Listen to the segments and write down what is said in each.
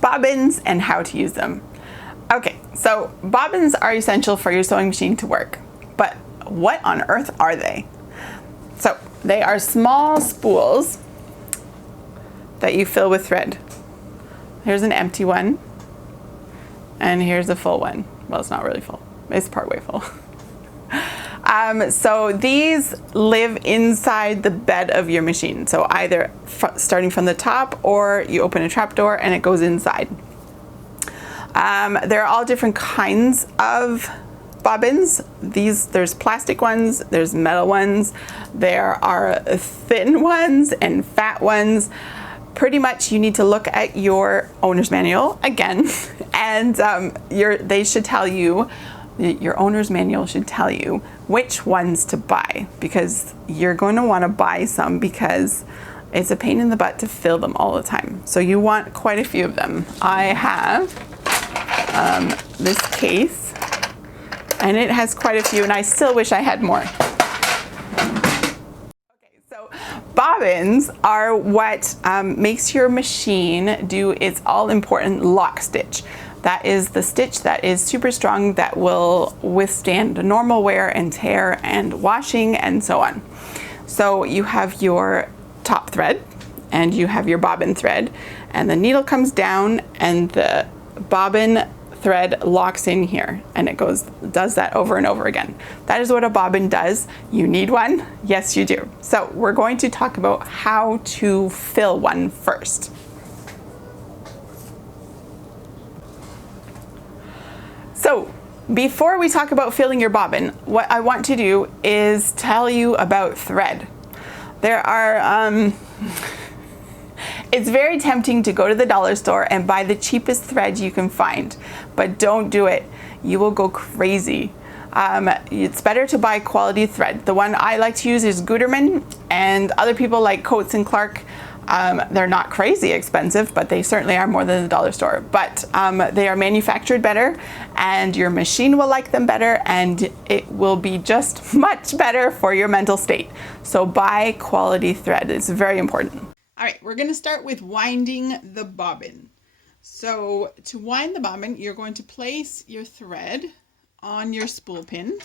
bobbins and how to use them. Okay, so bobbins are essential for your sewing machine to work, but what on earth are they? So they are small spools that you fill with thread. Here's an empty one, and here's a full one. Well, it's not really full, it's partway full. So these live inside the bed of your machine. So either starting from the top, or you open a trap door and it goes inside. There are all different kinds of bobbins. There's plastic ones, there's metal ones, there are thin ones and fat ones. Pretty much you need to look at your owner's manual again, and they should tell you, your owner's manual should tell you which ones to buy, because you're going to want to buy some because it's a pain in the butt to fill them all the time. So you want quite a few of them. I have this case, and it has quite a few, and I still wish I had more. Okay, so bobbins are what makes your machine do its all-important lock stitch. That is the stitch that is super strong, that will withstand normal wear and tear and washing and so on. So you have your top thread and you have your bobbin thread, and the needle comes down and the bobbin thread locks in here, and it does that over and over again. That is what a bobbin does. You need one? Yes, you do. So we're going to talk about how to fill one first. So before we talk about filling your bobbin, what I want to do is tell you about thread. There are, it's very tempting to go to the dollar store and buy the cheapest thread you can find, but don't do it. You will go crazy. It's better to buy quality thread. The one I like to use is Gutermann, and other people like Coates and Clark. They're not crazy expensive, but they certainly are more than the dollar store. But they are manufactured better, and your machine will like them better, and it will be just much better for your mental state. So buy quality thread. It's very important. All right, we're going to start with winding the bobbin. So to wind the bobbin, you're going to place your thread on your spool pin,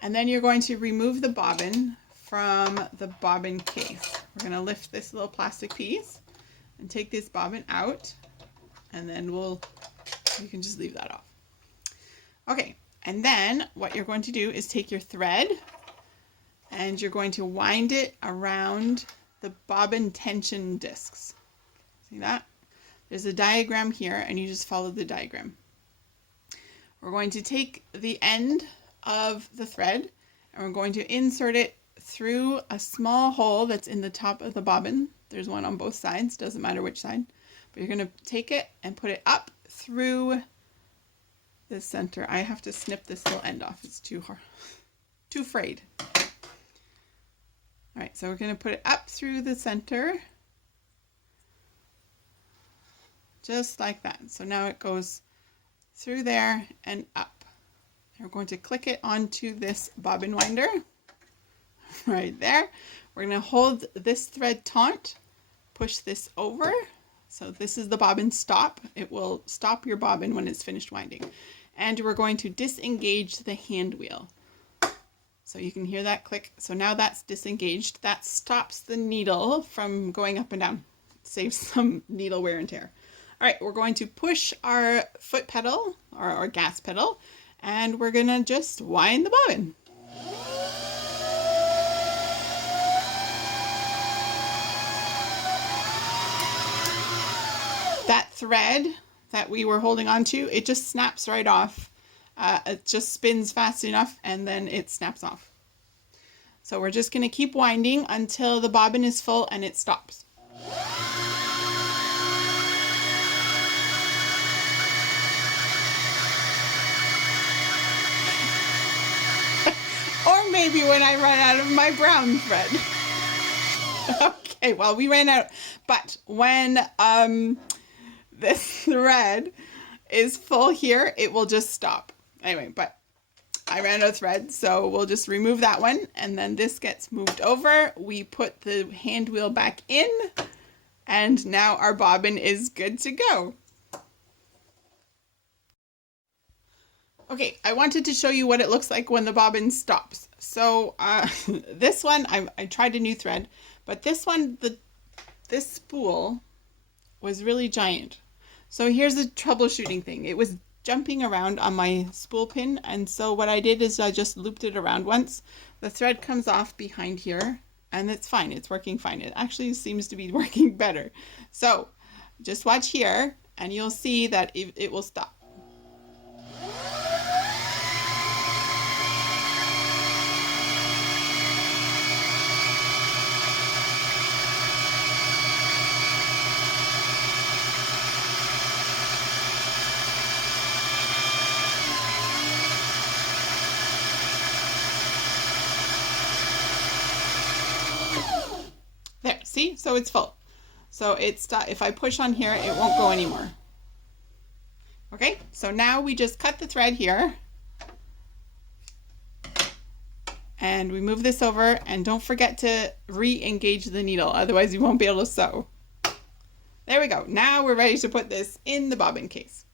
and then you're going to remove the bobbin from the bobbin case. We're going to lift this little plastic piece and take this bobbin out, and then you can just leave that off. Okay, and then what you're going to do is take your thread and you're going to wind it around the bobbin tension discs. See that? There's a diagram here, and you just follow the diagram. We're going to take the end of the thread and we're going to insert it through a small hole that's in the top of the bobbin. There's one on both sides, doesn't matter which side, but you're going to take it and put it up through the center. I have to snip this little end off, it's too hard, too frayed. All right, so we're going to put it up through the center, just like that. So now it goes through there and up. We're going to click it onto this bobbin winder right there. We're going to hold this thread taut, push this over. So this is the bobbin stop. It will stop your bobbin when it's finished winding. And we're going to disengage the hand wheel. So you can hear that click. So now that's disengaged. That stops the needle from going up and down. It saves some needle wear and tear. All right, we're going to push our foot pedal or our gas pedal, and we're going to just wind the bobbin. That thread that we were holding on to, it just snaps right off. It just spins fast enough and then it snaps off. So we're just going to keep winding until the bobbin is full and it stops. Or maybe when I run out of my brown thread. Okay, well, we ran out, but when this thread is full here, it will just stop. Anyway, but I ran out of thread, so we'll just remove that one, and then this gets moved over. We put the hand wheel back in, And now our bobbin is good to go. Okay, I wanted to show you what it looks like when the bobbin stops. So this one, I tried a new thread, but this one, this spool was really giant. So here's the troubleshooting thing. It was jumping around on my spool pin, and so what I did is I just looped it around once. The thread comes off behind here, and it's fine. It's working fine. It actually seems to be working better. So just watch here, and you'll see that it will stop. There, see? So it's full. So it's if I push on here, it won't go anymore. Okay, so now we just cut the thread here. And we move this over, and don't forget to re-engage the needle, otherwise you won't be able to sew. There we go. Now we're ready to put this in the bobbin case.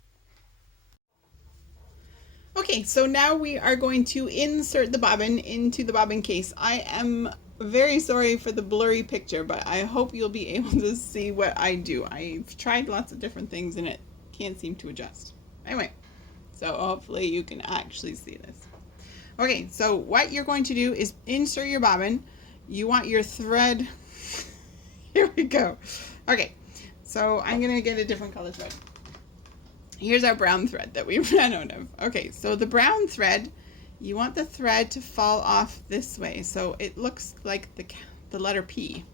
Okay, so now we are going to insert the bobbin into the bobbin case. I am very sorry for the blurry picture, but I hope you'll be able to see what I do. I've tried lots of different things and it can't seem to adjust. Anyway, so hopefully you can actually see this. Okay, so what you're going to do is insert your bobbin. You want your thread. Here we go. Okay, so I'm going to get a different color thread. Here's our brown thread that we ran out of. Okay, so the brown thread, you want the thread to fall off this way. So it looks like the letter P.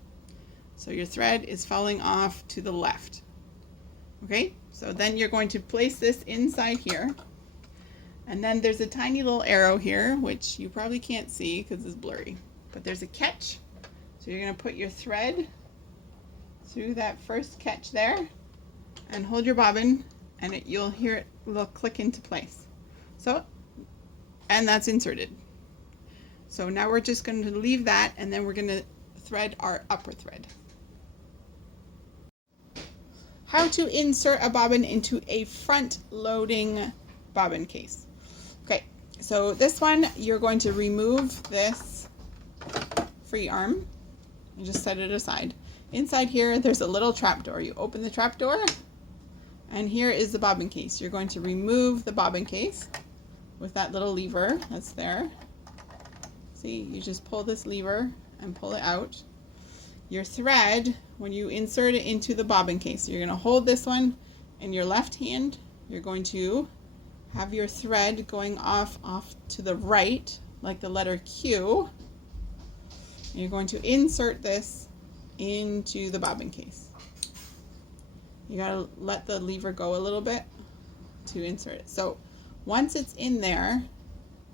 So your thread is falling off to the left. Okay, so then you're going to place this inside here. And then there's a tiny little arrow here, which you probably can't see because it's blurry. But there's a catch. So you're going to put your thread through that first catch there and hold your bobbin, and you'll hear it will click into place. So, and that's inserted. So now we're just going to leave that, and then we're going to thread our upper thread. How to insert a bobbin into a front loading bobbin case. Okay, so this one, you're going to remove this free arm and just set it aside. Inside here, there's a little trap door. You open the trap door, and here is the bobbin case. You're going to remove the bobbin case with that little lever that's there. See, you just pull this lever and pull it out. Your thread, when you insert it into the bobbin case, you're going to hold this one in your left hand. You're going to have your thread going off to the right, like the letter Q. And you're going to insert this into the bobbin case. You gotta let the lever go a little bit to insert it. So once it's in there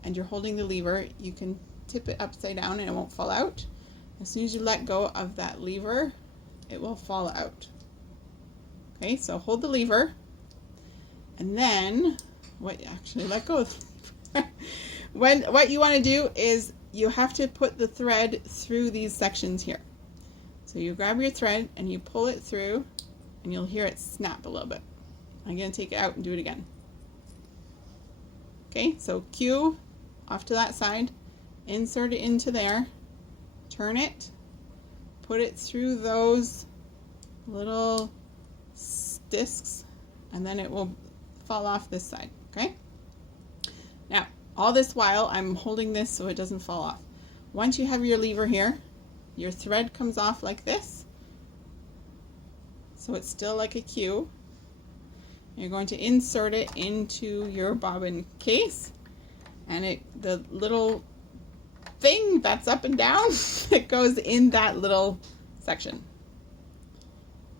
and you're holding the lever, you can tip it upside down and it won't fall out. As soon as you let go of that lever, it will fall out. Okay, so hold the lever, and then let go of the lever. What you want to do is you have to put the thread through these sections here. So you grab your thread and you pull it through, and you'll hear it snap a little bit. I'm going to take it out and do it again. Okay, so Q off to that side, insert it into there, turn it, put it through those little discs, and then it will fall off this side. Okay, now all this while I'm holding this so it doesn't fall off. Once you have your lever here, your thread comes off like this, so it's still like a Q. You're going to insert it into your bobbin case, and the little thing that's up and down, it goes in that little section.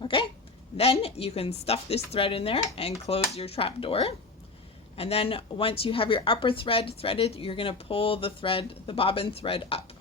Okay, then you can stuff this thread in there and close your trap door. And then once you have your upper thread threaded, you're going to pull the bobbin thread up.